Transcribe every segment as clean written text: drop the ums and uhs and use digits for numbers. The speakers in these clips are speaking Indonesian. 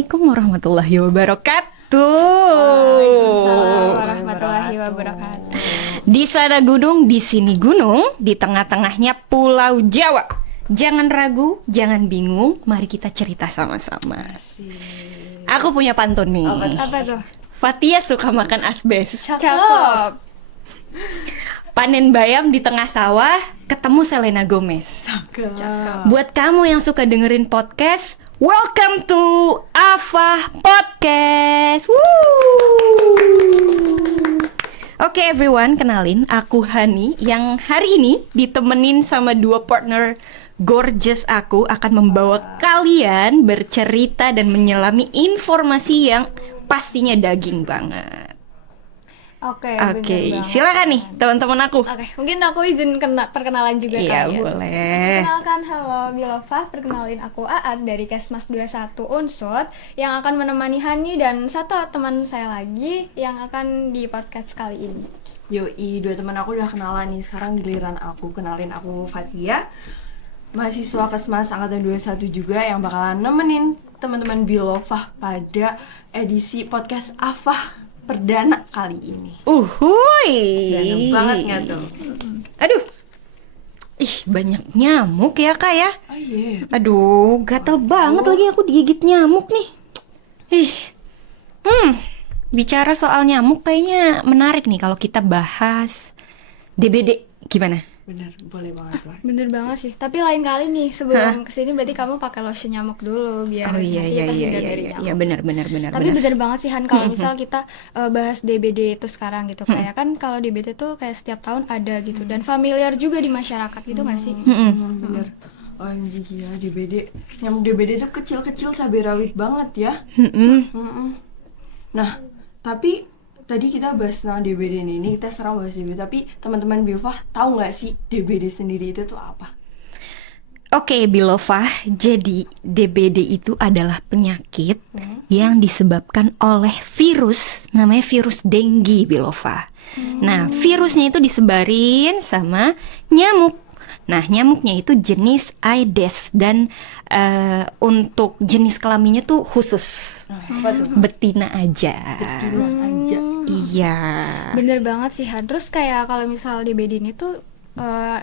Assalamualaikum warahmatullahi wabarakatuh. Waalaikumsalam warahmatullahi wabarakatuh. Di sana gunung, di sini gunung, di tengah-tengahnya Pulau Jawa. Jangan ragu, jangan bingung, mari kita cerita sama-sama. Aku punya pantun nih. Apa tuh? Fatia suka makan asbes. Cakep. Panen bayam di tengah sawah, ketemu Selena Gomez. Cakep. Buat kamu yang suka dengerin podcast, welcome to Afah Podcast. Oke everyone, kenalin aku Hani yang hari ini ditemenin sama dua partner gorgeous aku akan membawa kalian bercerita dan menyelami informasi yang pastinya daging banget. Oke, Oke, silakan nih teman-teman aku. Oke, mungkin aku izin perkenalan juga Iya, kali ya. boleh. Perkenalkan, halo Bilova, perkenalin aku Aad dari Kesmas 21 Unsud yang akan menemani Hani dan satu teman saya lagi yang akan di podcast kali ini. Yoi, dua teman aku udah kenalan nih, sekarang giliran aku. Kenalin, aku Fatia, mahasiswa Kesmas Angkatan 21 juga yang bakalan nemenin teman-teman Bilova pada edisi podcast Afah perdana kali ini. Uhuy. Dalam banget nggak tuh? Aduh. Ih, banyak nyamuk ya, Kak ya. Oh iya. Aduh, gatel banget lagi aku digigit nyamuk nih. Ih. Bicara soal nyamuk kayaknya menarik nih kalau kita bahas DBD. Gimana? Bener, boleh banget lah. Bener banget sih, tapi lain kali nih sebelum kesini berarti kamu pakai lotion nyamuk dulu biar Oh iya nanti kita hindar dari nyamuk. iya benar. Tapi bener banget sih Han, kalau misal kita bahas DBD itu sekarang gitu, kayak kan kalau DBD tuh kayak setiap tahun ada gitu dan familiar juga di masyarakat gitu nggak sih? Bener. OMG gila, DBD. Nyamuk DBD tuh kecil-kecil cabai rawit banget ya. Nah, tapi tadi kita bahas tentang DBD nih. Ini kita serang bahas DBD, tapi teman-teman Bilova tahu nggak sih DBD sendiri itu tuh apa? Oke, Bilova, jadi DBD itu adalah penyakit yang disebabkan oleh virus, namanya virus dengue, Bilova. Nah, virusnya itu disebarin sama nyamuk. Nah, nyamuknya itu jenis Aedes dan untuk jenis kelaminnya tuh khusus, Apa tuh? betina aja. Betina aja. Iya. Bener banget sih Han. Terus kayak kalau misal DBD ini tuh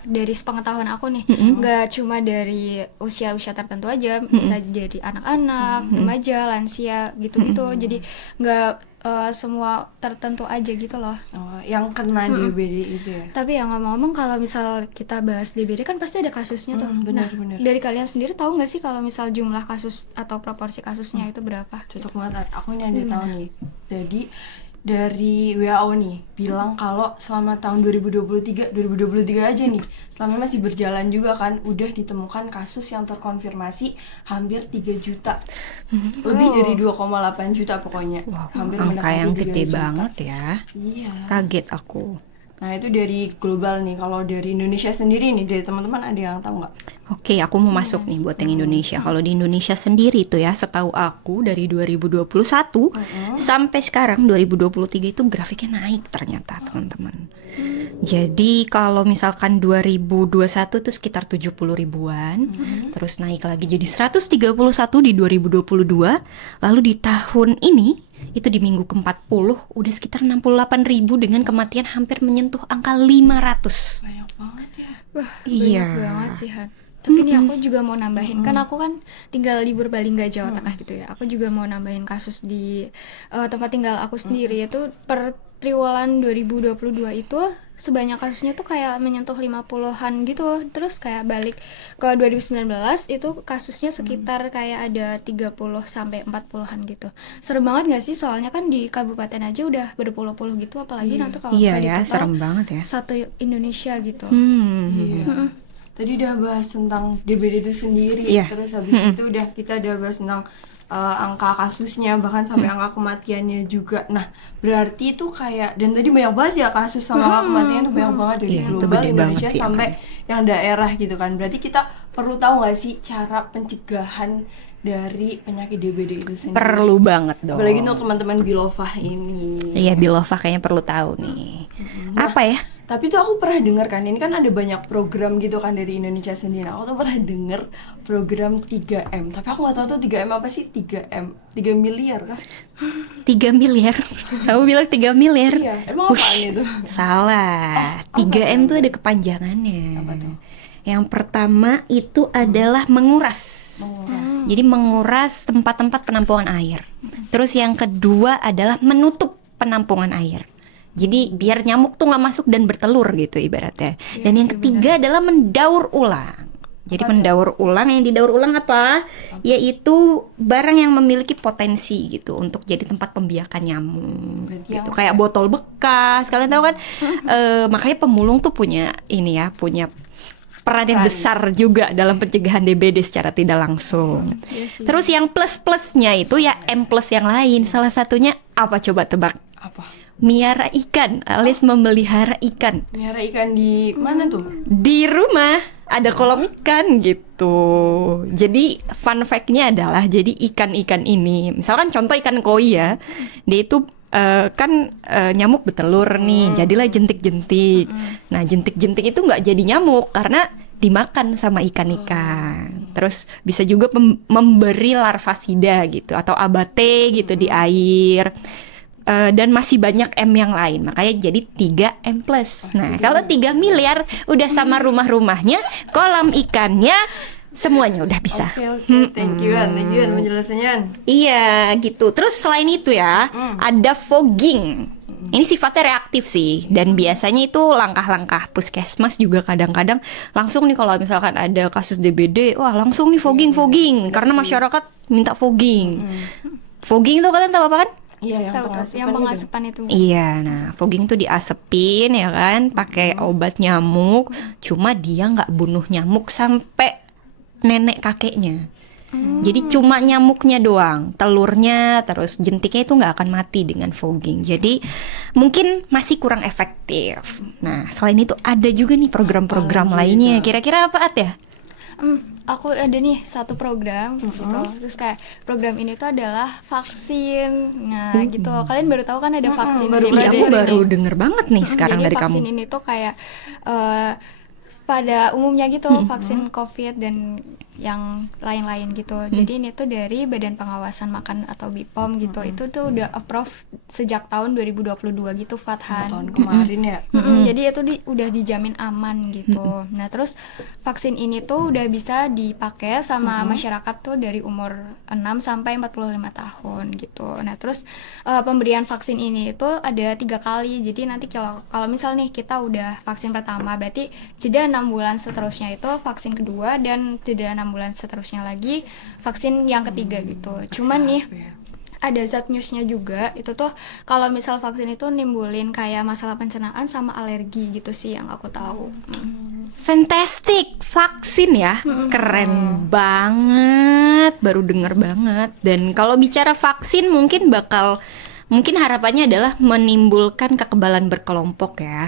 dari sepengetahuan aku nih, nggak cuma dari usia-usia tertentu aja, bisa jadi anak-anak, remaja, lansia gitu-gitu. Jadi nggak semua tertentu aja gitu loh. Oh, yang kena DBD itu ya. Tapi yang ngomong-ngomong, kalau misal kita bahas DBD kan pasti ada kasusnya tuh. benar. Dari kalian sendiri tahu nggak sih kalau misal jumlah kasus atau proporsi kasusnya itu berapa? Cocok banget, aku nih ada tahu nih. Jadi dari WHO nih bilang kalau selama tahun 2023 aja nih, selama masih berjalan juga kan, udah ditemukan kasus yang terkonfirmasi hampir 3 juta. Lebih dari 2,8 juta pokoknya. Hampir Angka yang mendekati 3 gede juta. banget ya. Iya. Kaget aku. Nah, itu dari global nih. Kalau dari Indonesia sendiri nih, dari teman-teman ada yang tahu nggak? Oke, aku mau masuk nih buat yang Indonesia. Kalau di Indonesia sendiri itu ya, setahu aku dari 2021 sampai sekarang 2023 itu grafiknya naik ternyata, teman-teman. Jadi kalau misalkan 2021 itu sekitar 70 ribuan, terus naik lagi jadi 131 di 2022, lalu di tahun ini itu di minggu ke-40 udah sekitar 68 ribu dengan kematian hampir menyentuh angka 500. Banyak banget ya. Wah, Iya. banyak banget sih Han. Tapi nih aku juga mau nambahin, kan aku kan tinggal di Purbalingga, Jawa Tengah gitu ya. Aku juga mau nambahin kasus di tempat tinggal aku sendiri, yaitu per triwulan 2022 itu sebanyak kasusnya tuh kayak menyentuh 50-an gitu. Terus kayak balik ke 2019 itu kasusnya sekitar kayak ada 30 sampai 40-an gitu. Serem banget gak sih? Soalnya kan di kabupaten aja udah berpuluh-puluh gitu, apalagi nanti kalau Iya misalnya ya, ditotal serem banget ya. satu Indonesia gitu. Iya. Tadi udah bahas tentang DBD itu sendiri, Iya. terus habis itu kita udah bahas tentang angka kasusnya, bahkan sampai angka kematiannya juga. Nah, berarti itu kayak, dan tadi banyak banget ya kasus sama angka kematian itu banyak banget dari Iya, itu global gede Indonesia banget sih sampai yang daerah gitu kan. Berarti kita perlu tahu nggak sih cara pencegahan dari penyakit DBD itu sendiri? Perlu banget dong. Apalagi untuk teman-teman Bilova ini. Iya, Bilova kayaknya perlu tahu nih. Apa ya? Tapi tuh aku pernah dengar kan, ini kan ada banyak program gitu kan dari Indonesia sendiri. Aku tuh pernah denger program 3M. Tapi aku nggak tahu tuh 3M apa sih? 3M, 3 miliar kah? 3 miliar. Kamu bilang 3 miliar? Iya, emang apaan itu? Salah. Oh, apa 3M tuh tuh? ada kepanjangannya. Apa tuh? Yang pertama itu adalah menguras. Jadi menguras tempat-tempat penampungan air. Terus yang kedua adalah menutup penampungan air. Jadi biar nyamuk tuh nggak masuk dan bertelur gitu ibaratnya. Iya Dan yang sih, ketiga adalah mendaur ulang. Jadi mendaur ulang, yang didaur ulang apa? Yaitu barang yang memiliki potensi gitu untuk jadi tempat pembiakan nyamuk Berarti gitu. yang- Kayak botol bekas, kalian tahu kan? Makanya pemulung tuh punya ini ya, punya peran yang besar juga dalam pencegahan DBD secara tidak langsung. Iya sih. Terus yang plus-plusnya itu ya M plus yang lain. Salah satunya apa coba tebak? Apa? Miara ikan alias memelihara ikan. Miara ikan di mana tuh? Di rumah ada kolam ikan gitu. Jadi fun fact-nya adalah jadi ikan-ikan ini, misalkan contoh ikan koi ya, dia itu nyamuk bertelur nih, jadilah jentik-jentik. Nah jentik-jentik itu nggak jadi nyamuk karena dimakan sama ikan-ikan. Terus bisa juga memberi larvasida gitu atau abate gitu di air. Dan masih banyak M yang lain, makanya jadi 3M plus. Nah kalau 3 miliar udah sama rumah-rumahnya, kolam ikannya, semuanya udah bisa. Oke. Thank you An penjelasannya. Iya gitu. Terus selain itu ya, ada fogging. Ini sifatnya reaktif sih, dan biasanya itu langkah-langkah puskesmas juga kadang-kadang langsung nih kalau misalkan ada kasus DBD, wah langsung nih fogging karena masyarakat minta fogging. Fogging itu kalian tahu apa kan? Iya, Tahu tuh, yang pengasapan itu. Iya, nah fogging tuh diasepin ya kan, pakai obat nyamuk. Cuma dia nggak bunuh nyamuk sampai nenek kakeknya. Jadi cuma nyamuknya doang, telurnya terus jentiknya itu nggak akan mati dengan fogging. Jadi mungkin masih kurang efektif. Nah selain itu ada juga nih program-program lainnya. Kira-kira apa ya? Aku ada nih satu program gitu. Terus kayak program ini tuh adalah vaksin. Nah, gitu. Kalian baru tahu kan ada vaksin baru- Iya, aku DBD. baru denger banget nih sekarang Jadi dari vaksin kamu. ini tuh kayak pada umumnya gitu, vaksin COVID dan yang lain-lain gitu. Jadi ini tuh dari Badan Pengawasan Makan atau BPOM gitu. Itu tuh udah approve sejak tahun 2022 gitu, Fathan. tahun kemarin ya. Jadi itu udah dijamin aman gitu. Nah terus vaksin ini tuh udah bisa dipakai sama masyarakat tuh dari umur 6 sampai 45 tahun gitu. Nah terus pemberian vaksin ini itu ada 3 kali. Jadi nanti kalau misal nih kita udah vaksin pertama, berarti jeda 6 bulan seterusnya itu vaksin kedua, dan jeda 6 bulan seterusnya lagi vaksin yang ketiga gitu. Cuman nih ada zat newsnya juga, itu tuh kalau misal vaksin itu nimbulin kayak masalah pencernaan sama alergi gitu sih yang aku tahu. Fantastic, vaksin ya, keren banget, baru denger banget. Dan kalau bicara vaksin mungkin harapannya adalah menimbulkan kekebalan berkelompok ya.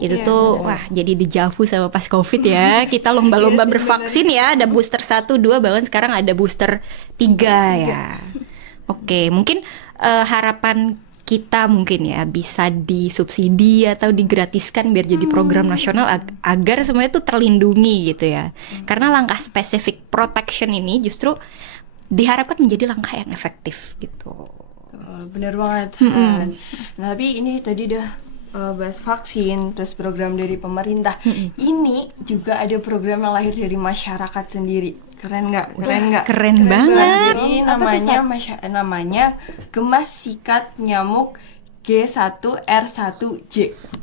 Itu Iya, tuh wah jadi dejavu sama pas COVID ya. Kita lomba-lomba bervaksin ya, ada booster 1, 2, bahkan sekarang ada booster 3 ya. Oke, mungkin harapan kita mungkin ya bisa disubsidi atau digratiskan biar jadi program nasional agar semuanya tuh terlindungi gitu ya. Karena langkah spesifik protection ini justru diharapkan menjadi langkah yang efektif gitu. Bener banget. Han. Nah, tapi ini tadi udah bahas vaksin, terus program dari pemerintah. Ini juga ada program yang lahir dari masyarakat sendiri. Keren nggak? Keren banget. Jadi Apa tuh, namanya Gemas Sikat Nyamuk G1R1J.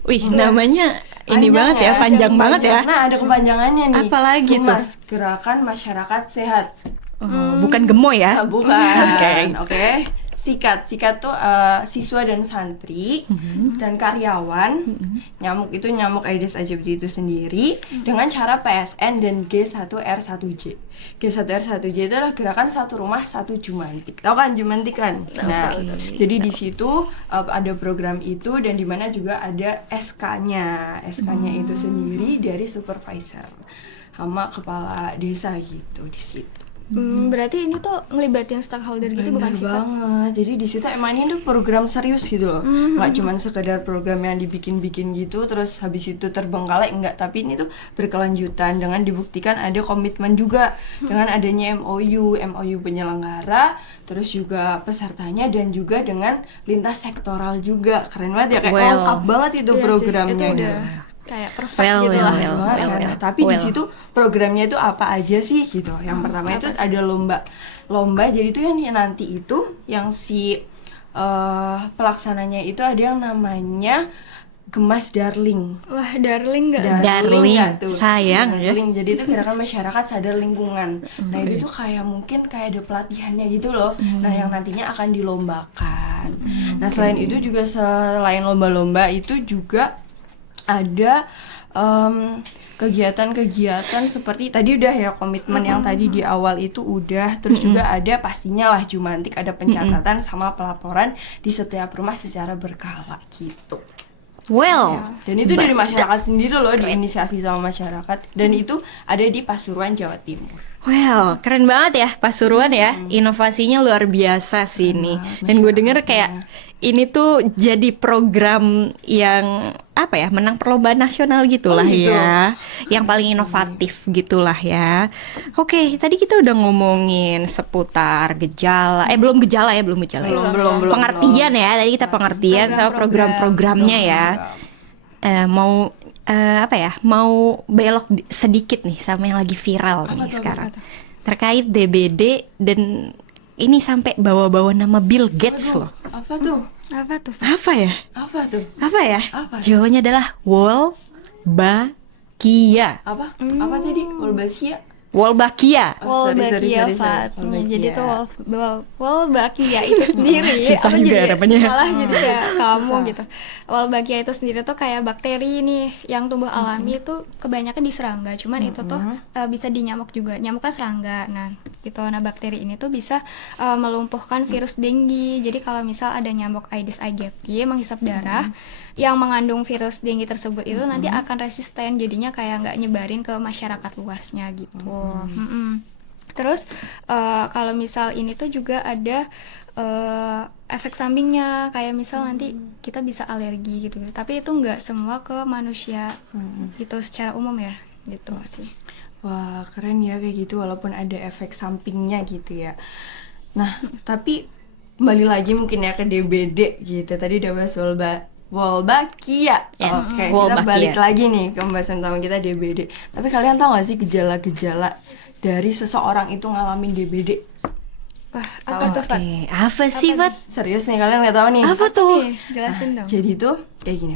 Wih, namanya ini Panjang banget ya, panjang banget ya. Nah, ada kepanjangannya nih. Apalagi tuh? Gemas, Gerakan Masyarakat Sehat. Bukan gemoy ya. Bukan. Oke. Sikat tuh siswa dan santri dan karyawan. Nyamuk itu nyamuk Aedes aegypti itu sendiri dengan cara PSN dan G1R1J. G1R1J itu adalah gerakan satu rumah satu jumantik. Tahu kan jumantik kan? Nah, jadi di situ ada program itu, dan di mana juga ada SK-nya. SK-nya itu sendiri dari supervisor sama kepala desa gitu di situ. Berarti ini tuh ngelibatin stakeholder gitu bukan Bener sih, Pak? banget. Jadi di situ emang ini tuh program serius gitu loh. Nggak cuma sekedar program yang dibikin-bikin gitu terus habis itu terbengkalai, enggak, tapi ini tuh berkelanjutan dengan dibuktikan ada komitmen juga dengan adanya MOU penyelenggara, terus juga pesertanya dan juga dengan lintas sektoral juga. Keren banget ya, kayak Well. lengkap banget itu Iya sih, programnya. itu gitu. udah kayak perfect Well, gitu well, lah. well. Banget kan. Nah, tapi di situ programnya itu apa aja sih gitu. Yang pertama itu ada lomba. Jadi itu yang nanti itu yang si pelaksananya itu ada yang namanya Gemas Darling. Wah, darling nggak? Darling, nggak tuh? sayang ya. Darling. Jadi itu gerakan masyarakat sadar lingkungan. Nah itu tuh kayak mungkin kayak ada pelatihannya gitu loh. Nah yang nantinya akan dilombakan. Nah selain itu juga selain lomba-lomba itu juga ada kegiatan-kegiatan seperti tadi udah ya komitmen yang tadi di awal itu udah, terus juga ada pastinya lah Jumantik, ada pencatatan sama pelaporan di setiap rumah secara berkala gitu. Well, Dan itu dari masyarakat sendiri loh, diinisiasi sama masyarakat, dan itu ada di Pasuruan, Jawa Timur. well, keren banget ya Pasuruan ya. Inovasinya luar biasa sih ini. Dan gue denger kayak ini tuh jadi program yang apa ya, menang perlombaan nasional gitulah gitu. ya. Yang paling inovatif gitulah ya. Oke, tadi kita udah ngomongin seputar gejala. Belum gejala ya. Belum. Pengertian ya. Tadi kita pengertian sama program-programnya ya. Mau apa ya? Mau belok sedikit nih sama yang lagi viral nih sekarang. Terkait DBD dan ini sampai bawa-bawa nama Bill Gates loh. Apa tuh? Apa tuh? Apa ya? Apa tuh? Apa ya? Apa? Jawabannya adalah Wolbachia. Apa? Apa tadi? Wolbachia? Wolbachia. Oh, sorry, Wolbachia, sorry. Fatmi. Jadi Wolbachia. tuh Wolbachia itu sendiri. Susah aku juga jadi namanya. malah jadi kayak kamu gitu. Wolbachia itu sendiri tuh kayak bakteri nih yang tumbuh alami itu kebanyakan di serangga. Cuman itu tuh bisa di nyamuk juga. Nyamuk kan serangga. Nah, gitu. Nah, bakteri ini tuh bisa melumpuhkan virus dengue. Jadi kalau misal ada nyamuk Aedes aegypti menghisap darah yang mengandung virus dengue tersebut itu nanti akan resisten, jadinya kayak nggak nyebarin ke masyarakat luasnya gitu. Terus kalau misal ini tuh juga ada efek sampingnya, kayak misal nanti kita bisa alergi gitu, tapi itu nggak semua ke manusia gitu secara umum ya gitu sih. Wah, keren ya kayak gitu walaupun ada efek sampingnya gitu ya. Nah, tapi kembali lagi mungkin ya ke DBD gitu. Tadi udah bahas Wolbachia. Yes, Oke, kita Wolbachia. balik lagi nih ke pembahasan utama kita DBD. Tapi kalian tahu gak sih gejala-gejala dari seseorang itu ngalamin DBD? Wah, apa tuh, Fat? Apa sih, Pat? Serius nih, kalian nggak tahu nih? Apa tuh? Nih, jelasin dong. Jadi tuh kayak gini.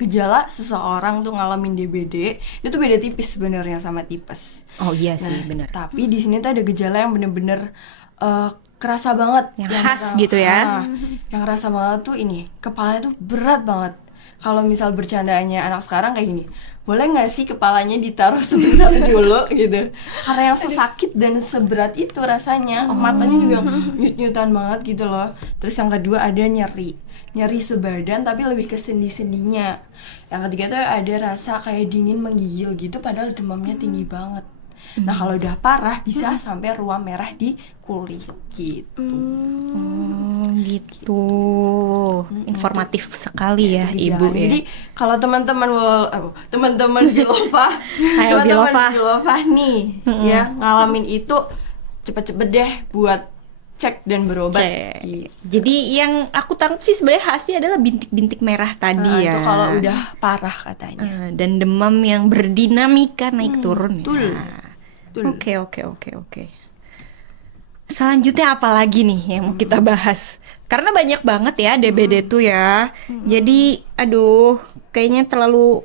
Gejala seseorang tuh ngalamin DBD itu beda tipis sebenarnya sama tipes. Oh iya sih, Nah, benar. Tapi di sini tuh ada gejala yang bener-bener kerasa banget, Yang khas gitu ya. Yang kerasa banget tuh ini, kepalanya tuh berat banget. Kalau misal bercandaannya anak sekarang kayak gini, boleh nggak sih kepalanya ditaruh sebentar dulu gitu? Karena yang sesakit dan seberat itu rasanya, matanya juga nyut-nyutan banget gitu loh. Terus yang kedua ada nyeri sebadan tapi lebih ke sendi-sendinya. Yang ketiga tuh ada rasa kayak dingin menggigil gitu, padahal demamnya tinggi banget. Nah kalau udah parah bisa sampai ruam merah di kulit gitu. Oh, gitu. Informatif sekali ya, Ibu Gejala. ya. Jadi kalau teman-teman Bilova, Ayo, Bilova. Bilova nih ya ngalamin itu cepet-cepet deh buat cek dan berobat. Cek. Gitu. Jadi yang aku tangkap sih sebenarnya khasnya adalah bintik-bintik merah tadi Nah, ya. itu kalau udah parah katanya. Dan demam yang berdinamika naik turun betul. ya. Betul. Oke. Selanjutnya apa lagi nih yang mau kita bahas? Karena banyak banget ya DBD tuh ya. Jadi aduh kayaknya terlalu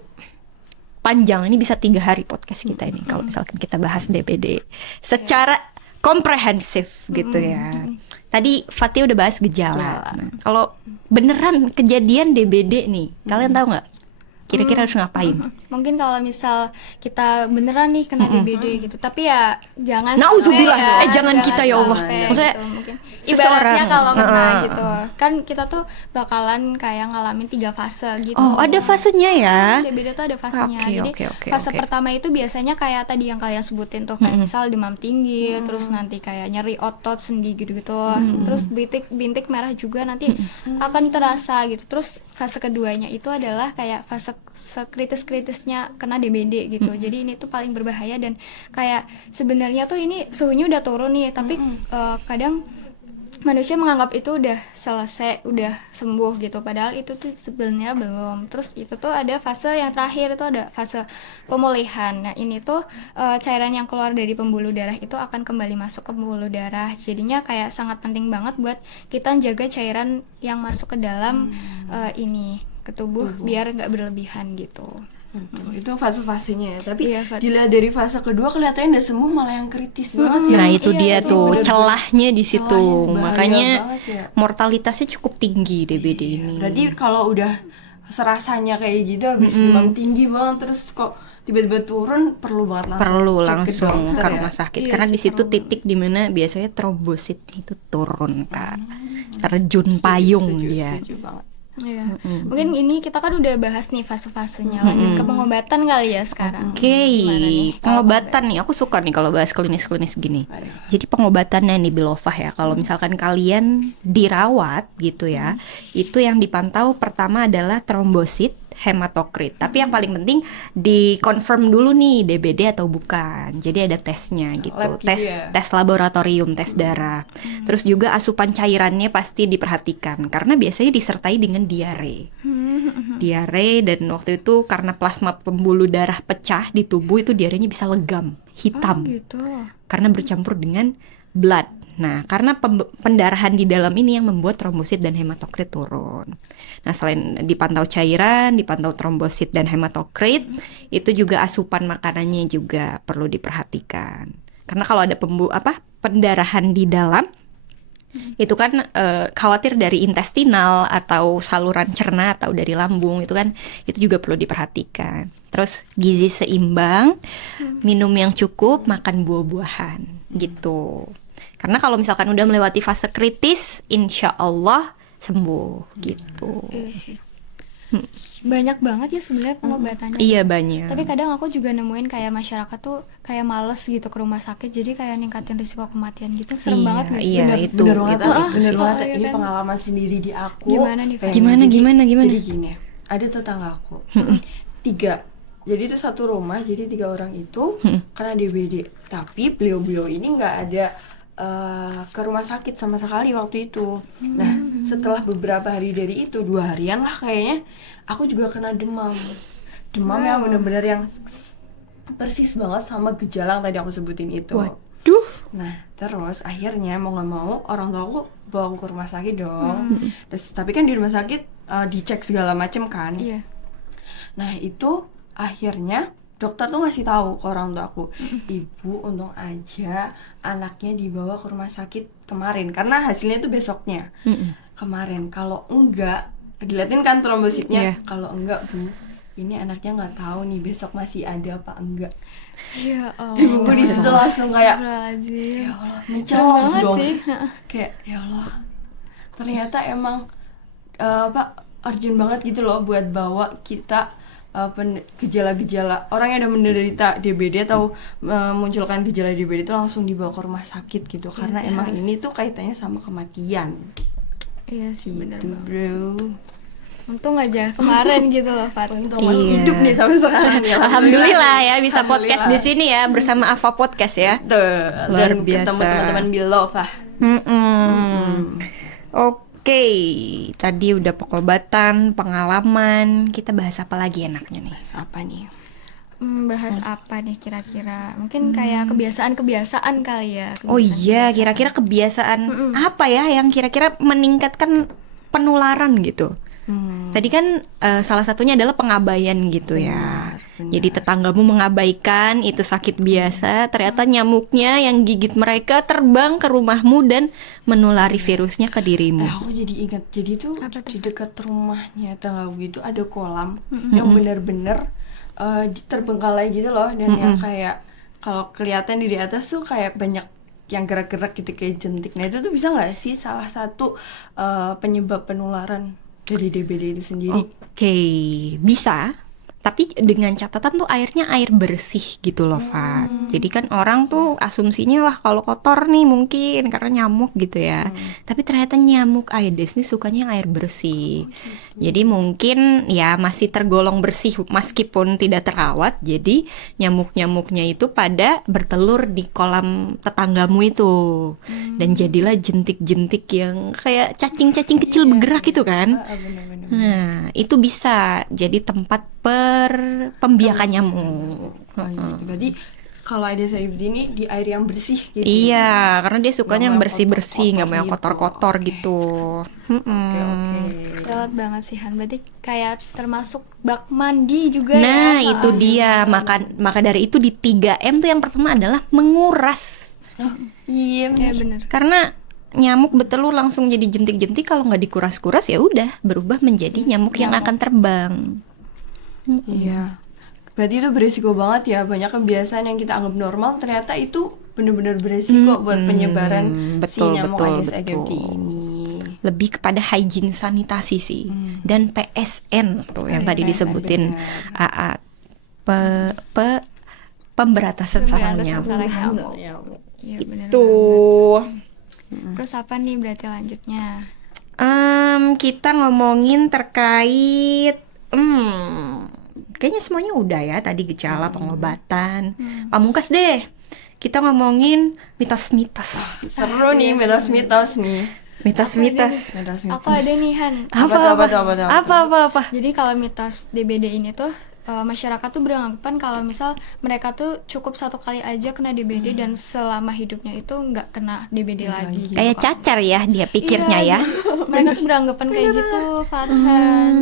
panjang. Ini bisa 3 hari podcast kita ini kalau misalkan kita bahas DBD secara komprehensif gitu ya. Tadi Fatih udah bahas gejala. Nah, kalau beneran kejadian DBD nih, kalian tahu nggak? Kira-kira harus ngapain? Mungkin kalau misal kita beneran nih kena DBD gitu, tapi ya jangan Nauzubillah. sampai Jangan kita ya Allah. sampai Maksudnya gitu. Mungkin ibaratnya seseorang. kalau kena gitu kan kita tuh bakalan kayak ngalamin 3 fase gitu. Oh, ada fasenya ya. DBD tuh ada fasenya. Oke, Jadi oke, fase oke. pertama itu biasanya kayak tadi yang kalian sebutin tuh kayak misal demam tinggi, terus nanti kayak nyeri otot sendi gitu-gitu. Terus bintik merah juga nanti akan terasa gitu. Terus fase keduanya itu adalah kayak fase sekritis-kritisnya kena DBD gitu. Jadi ini tuh paling berbahaya dan kayak sebenarnya tuh ini suhunya udah turun nih, tapi kadang manusia menganggap itu udah selesai, udah sembuh gitu, padahal itu tuh sebenarnya belum. Terus itu tuh ada fase yang terakhir, itu ada fase pemulihan. Nah ini tuh cairan yang keluar dari pembuluh darah itu akan kembali masuk ke pembuluh darah, jadinya kayak sangat penting banget buat kita jaga cairan yang masuk ke dalam ini ke tubuh biar nggak berlebihan gitu. Itu fase-fasenya ya. Tapi Iya, dilihat dari fase kedua kelihatannya udah sembuh, malah yang kritis banget ya. Nah itu Iya, dia itu tuh bener-bener celahnya di situ, celahnya bahaya makanya banget ya. mortalitasnya cukup tinggi DBD ini. Berarti kalau udah serasanya kayak gitu, habis demam tinggi banget, terus kok tiba-tiba turun, perlu banget langsung Perlu cek ke langsung dokter ke ya. rumah sakit Iya karena sih, di situ perlu. titik dimana biasanya trombosit itu turun kan, terjun payung dia. Setuju banget. Iya. Mungkin ini kita kan udah bahas nih fase-fasenya, lanjut ke pengobatan kali ya sekarang. Oke, Gimana nih? pengobatan nih aku suka nih kalau bahas klinis-klinis gini. Jadi pengobatannya nih Bilofah ya, kalau misalkan kalian dirawat gitu ya, itu yang dipantau pertama adalah trombosit, hematokrit. Tapi yang paling penting dikonfirm dulu nih DBD atau bukan. Jadi ada tesnya gitu, Lab gitu ya? tes laboratorium, tes darah. Terus juga asupan cairannya pasti diperhatikan karena biasanya disertai dengan diare. Diare, dan waktu itu karena plasma pembuluh darah pecah di tubuh itu diarenya bisa legam, hitam. Oh gitu. Karena bercampur dengan blood. Nah, karena pendarahan di dalam ini yang membuat trombosit dan hematokrit turun. Nah, selain dipantau cairan, dipantau trombosit dan hematokrit, itu juga asupan makanannya juga perlu diperhatikan. Karena kalau ada pendarahan di dalam, itu kan khawatir dari intestinal atau saluran cerna atau dari lambung, itu kan itu juga perlu diperhatikan. Terus gizi seimbang, minum yang cukup, makan buah-buahan gitu. Karena kalau misalkan udah melewati fase kritis, insya Allah sembuh gitu. Iya sih. Banyak banget ya sebenarnya pengobatannya. Iya banyak. Tapi kadang aku juga nemuin kayak masyarakat tuh kayak males gitu ke rumah sakit, jadi kayak ningkatin risiko kematian gitu. Serem Iya, banget gak sih? iya. itu, bener banget, itu bener sih. banget. Oh, iya Ini kan? pengalaman sendiri di aku. Gimana nih, Fah? Gimana? Jadi gini, ada tetangga aku 3. Jadi itu satu rumah, jadi 3 orang itu kena DBD. Tapi beliau-beliau ini nggak ada ke rumah sakit sama sekali waktu itu. Nah, setelah beberapa hari dari itu, 2 harian lah kayaknya, aku juga kena demam. Demam yang bener-bener yang persis banget sama gejala yang tadi aku sebutin itu. Waduh. Nah, terus akhirnya mau nggak mau orang tua aku bawa aku ke rumah sakit dong. Terus tapi kan di rumah sakit dicek segala macem kan. Iya. Nah, itu akhirnya dokter tuh ngasih tahu ke orang tua aku, ibu untung aja anaknya dibawa ke rumah sakit kemarin karena hasilnya tuh besoknya. Kemarin kalau enggak, diliatin kan trombositnya, Iya. kalau enggak bu, ini anaknya nggak tahu nih besok masih ada apa enggak. Ya Allah. Ibuku di situ langsung kayak, Astagfirullahaladzim. ya Allah, Serem mencelos banget dong. sih. Kayak ya Allah, ternyata emang urgent banget gitu loh buat bawa kita gejala-gejala orang yang udah menderita DBD atau munculkan gejala DBD itu langsung dibawa ke rumah sakit gitu, karena sih, emang harus. ini tuh kaitannya sama kematian Iya sih, bener gitu banget. bro. Untung aja kemarin gitu loh, Fat. Untung masih Iya. hidup nih sampai sekarang ya. Alhamdulillah ya bisa podcast di Alhamdulillah. sini ya bersama Ava Podcast ya. Tuh, Luar dan biasa. ketemu teman-teman Bilova. Oke, tadi udah pengobatan, pengalaman. Kita bahas apa lagi enaknya nih? Apa nih? Bahas apa nih kira-kira? Mungkin kayak kebiasaan-kebiasaan kali ya. Oh iya, kebiasaan-kebiasaan. kira-kira kebiasaan apa ya yang kira-kira meningkatkan penularan gitu? Tadi kan salah satunya adalah pengabaian gitu ya. benar. Jadi tetanggamu mengabaikan itu sakit biasa, ternyata nyamuknya yang gigit mereka terbang ke rumahmu dan menulari virusnya ke dirimu. Aku jadi ingat, jadi tuh Apa tuh? di dekat rumahnya tetanggaku itu ada kolam yang bener-bener terbengkalai gitu loh, dan yang kayak kalau kelihatan di atas tuh kayak banyak yang gerak-gerak gitu kayak jentik. Nah itu tuh bisa nggak sih salah satu penyebab penularan dari DBD itu sendiri? Oke, bisa. Tapi dengan catatan tuh airnya air bersih gitu loh, Fat. Jadi kan orang tuh asumsinya wah kalau kotor nih mungkin karena nyamuk gitu ya. Tapi ternyata nyamuk Aedes nih sukanya air bersih. Jadi mungkin ya masih tergolong bersih meskipun tidak terawat. Jadi nyamuk-nyamuknya itu pada bertelur di kolam tetanggamu itu. Dan jadilah jentik-jentik yang kayak cacing-cacing kecil bergerak gitu kan. Benar-benar. Nah, itu bisa jadi tempat pembiakan nyamuk. Oh, iya. Berarti kalau Aedes aegypti ini di air yang bersih gitu. Iya, karena dia sukanya Nggak yang mau bersih-bersih, nggak mau yang kotor-kotor kotor-kotor gitu. Oke. Relate banget sih Han, berarti kayak termasuk bak mandi juga ya. Nah, itu dia. Maka dari itu di 3M tuh yang pertama adalah menguras. Iya, Ya bener. Karena nyamuk bertelur langsung jadi jentik-jentik, kalau nggak dikuras-kuras ya udah berubah menjadi nyamuk yang akan terbang. Iya. Berarti itu beresiko banget ya. Banyak kebiasaan yang kita anggap normal ternyata itu benar-benar beresiko buat penyebaran si betul, nyamuk betul, Aedes betul. aegypti ini. Lebih kepada hygiene sanitasi sih. Dan PSN tuh yang tadi PSN, disebutin benar. AA. Pemberantasan sarang Pemberantasan sarang nyamuk. nyamuk. Iya bener Tuh. banget. Terus apa nih berarti lanjutnya? Kita ngomongin terkait kayaknya semuanya udah ya tadi gejala pengobatan. Pamungkas deh. Kita ngomongin mitos-mitos. Seru nih mitos-mitos nih. Mitos-mitos. Mitos-mitos. Aku ada nih Han. Apa? Jadi kalau mitos DBD ini tuh masyarakat tuh beranggapan kalau misal mereka tuh cukup 1 kali aja kena DBD dan selama hidupnya itu nggak kena DBD lagi. Kayak cacar ya dia pikirnya Iya, ya. jadi mereka tuh beranggapan kayak gitu, Farhan.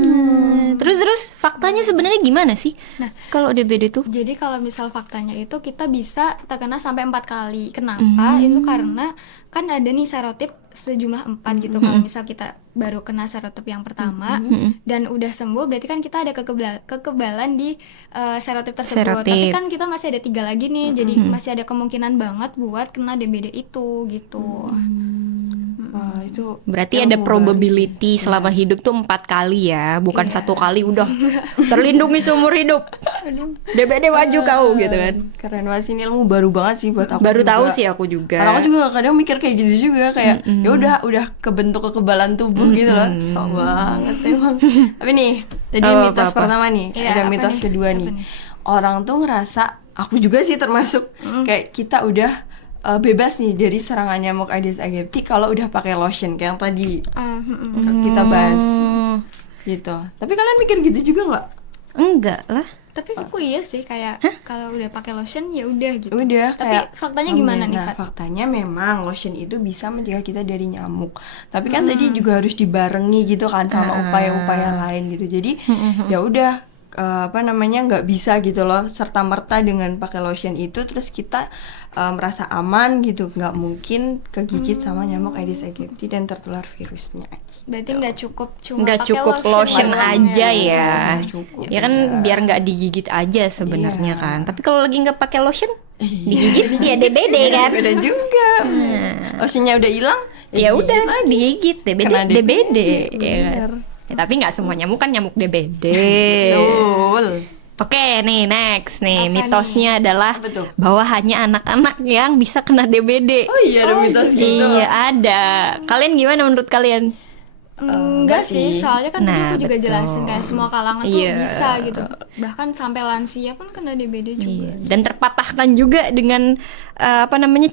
Terus faktanya sebenarnya gimana sih? Nah, Kalau DBD tuh jadi kalau misal faktanya itu kita bisa terkena sampai 4 kali. Kenapa? Itu karena kan ada nih serotip sejumlah 4 gitu. Kalau misal kita baru kena serotip yang pertama dan udah sembuh, berarti kan kita ada kekebalan di serotip tersebut. Serotip. Tapi kan kita masih ada 3 lagi nih, jadi masih ada kemungkinan banget buat kena DBD itu gitu. Wah, itu berarti ilmu ada baru probability selama hidup tuh 4 kali ya, bukan 1 kali udah terlindungi seumur hidup. DBD maju kau gitu kan. sih. Keren banget sih, ini ilmu baru banget sih buat aku. Baru juga. tahu sih aku juga. Karena aku juga kadang mikir kayak gitu juga, kayak ya udah kebentuk kekebalan tubuh gitu loh. Sok banget emang. Tapi nih, tadi Apa, mitos apa? pertama nih, Iya, ada apa mitos nih? kedua Apa nih. nih? Orang tuh ngerasa, aku juga sih termasuk kayak kita udah bebas nih dari serangan nyamuk Aedes aegypti kalau udah pakai lotion kayak yang tadi kita bahas gitu. Tapi kalian mikir gitu juga nggak? Enggak lah. Tapi aku iya sih kayak kalau udah pakai lotion ya udah gitu. Udah Tapi kayak faktanya gimana nih, Nah, Fat? faktanya memang lotion itu bisa mencegah kita dari nyamuk. Tapi kan tadi juga harus dibarengi gitu kan sama upaya-upaya lain gitu. Jadi ya udah nggak bisa gitu loh serta merta dengan pakai lotion itu terus kita merasa aman gitu. Nggak mungkin kegigit sama nyamuk Aedes aegypti dan tertular virusnya. Berarti nggak cukup cuma Nggak pakai cukup lotion doang aja ya. Cukup. Ya kan biar nggak digigit aja sebenarnya Iya. kan. Tapi kalau lagi nggak pakai lotion digigit ya DBD kan. Beda juga. Lotionnya udah hilang, Ya udah digigit DBD Kena DBD ya Bener. kan. Ya, tapi nggak semua nyamuk kan nyamuk DBD. Betul. Oke nih next nih Apa mitosnya adalah Apa tuh? bahwa hanya anak-anak yang bisa kena DBD. Oh iya ada mitos gitu. Iya ada. Kalian gimana menurut kalian? Enggak sih, soalnya kan tadi Nah, aku juga betul. jelasin kayak semua kalangan tuh Iya. bisa gitu. Bahkan sampai lansia pun kena DBD juga. Iya. Dan terpatahkan juga dengan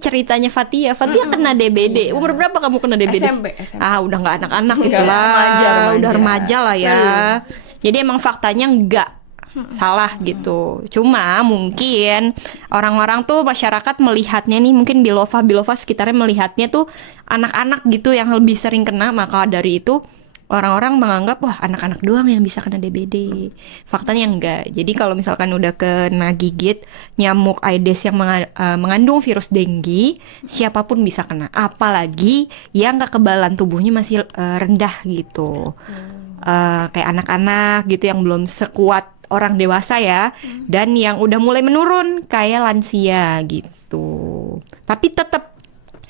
ceritanya Fatia. Fatia kena DBD. Umur berapa kamu kena DBD? SMP. Ah udah nggak anak-anak gitu Nggak, lah. remaja. Udah remaja lah ya. Jadi emang faktanya nggak salah gitu. Cuma mungkin orang-orang tuh masyarakat melihatnya nih mungkin Bilova sekitarnya melihatnya tuh anak-anak gitu yang lebih sering kena, maka dari itu orang-orang menganggap wah anak-anak doang yang bisa kena DBD. Faktanya enggak. Jadi kalau misalkan udah kena gigit nyamuk Aedes yang mengandung virus dengue, siapapun bisa kena. Apalagi yang kekebalan tubuhnya masih rendah gitu. Kayak anak-anak gitu yang belum sekuat orang dewasa ya, dan yang udah mulai menurun kayak lansia gitu. Tapi tetap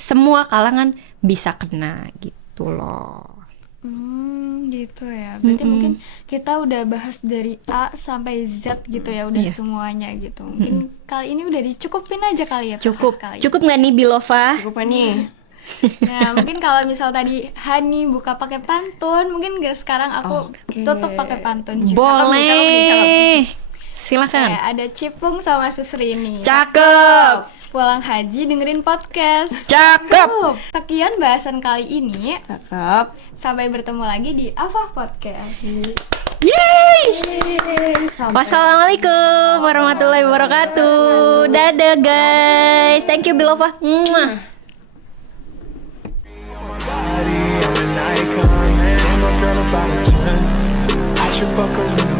semua kalangan bisa kena gitu loh. Gitu ya. Berarti mungkin kita udah bahas dari A sampai Z gitu ya, udah Iya. semuanya gitu. Mungkin kali ini udah dicukupin aja kali ya. Cukup, podcast kali cukup nggak nih Bilova? Cukup nih. Nah, mungkin kalau misal tadi Hani buka pakai pantun, mungkin gak sekarang aku tutup pakai pantun juga. Boleh, silakan. Kayak ada Cipung sama Susrini. Cakep, Pulang haji dengerin podcast. cakep. Sekian bahasan kali ini. Cakep. Sampai bertemu lagi di Afaf Podcast. Yeay. Wassalamualaikum warahmatullahi wabarakatuh. Dadah guys. Thank you Bilova. Mwah. Body, I'm an icon, and my girl about a 10. I should fuck her in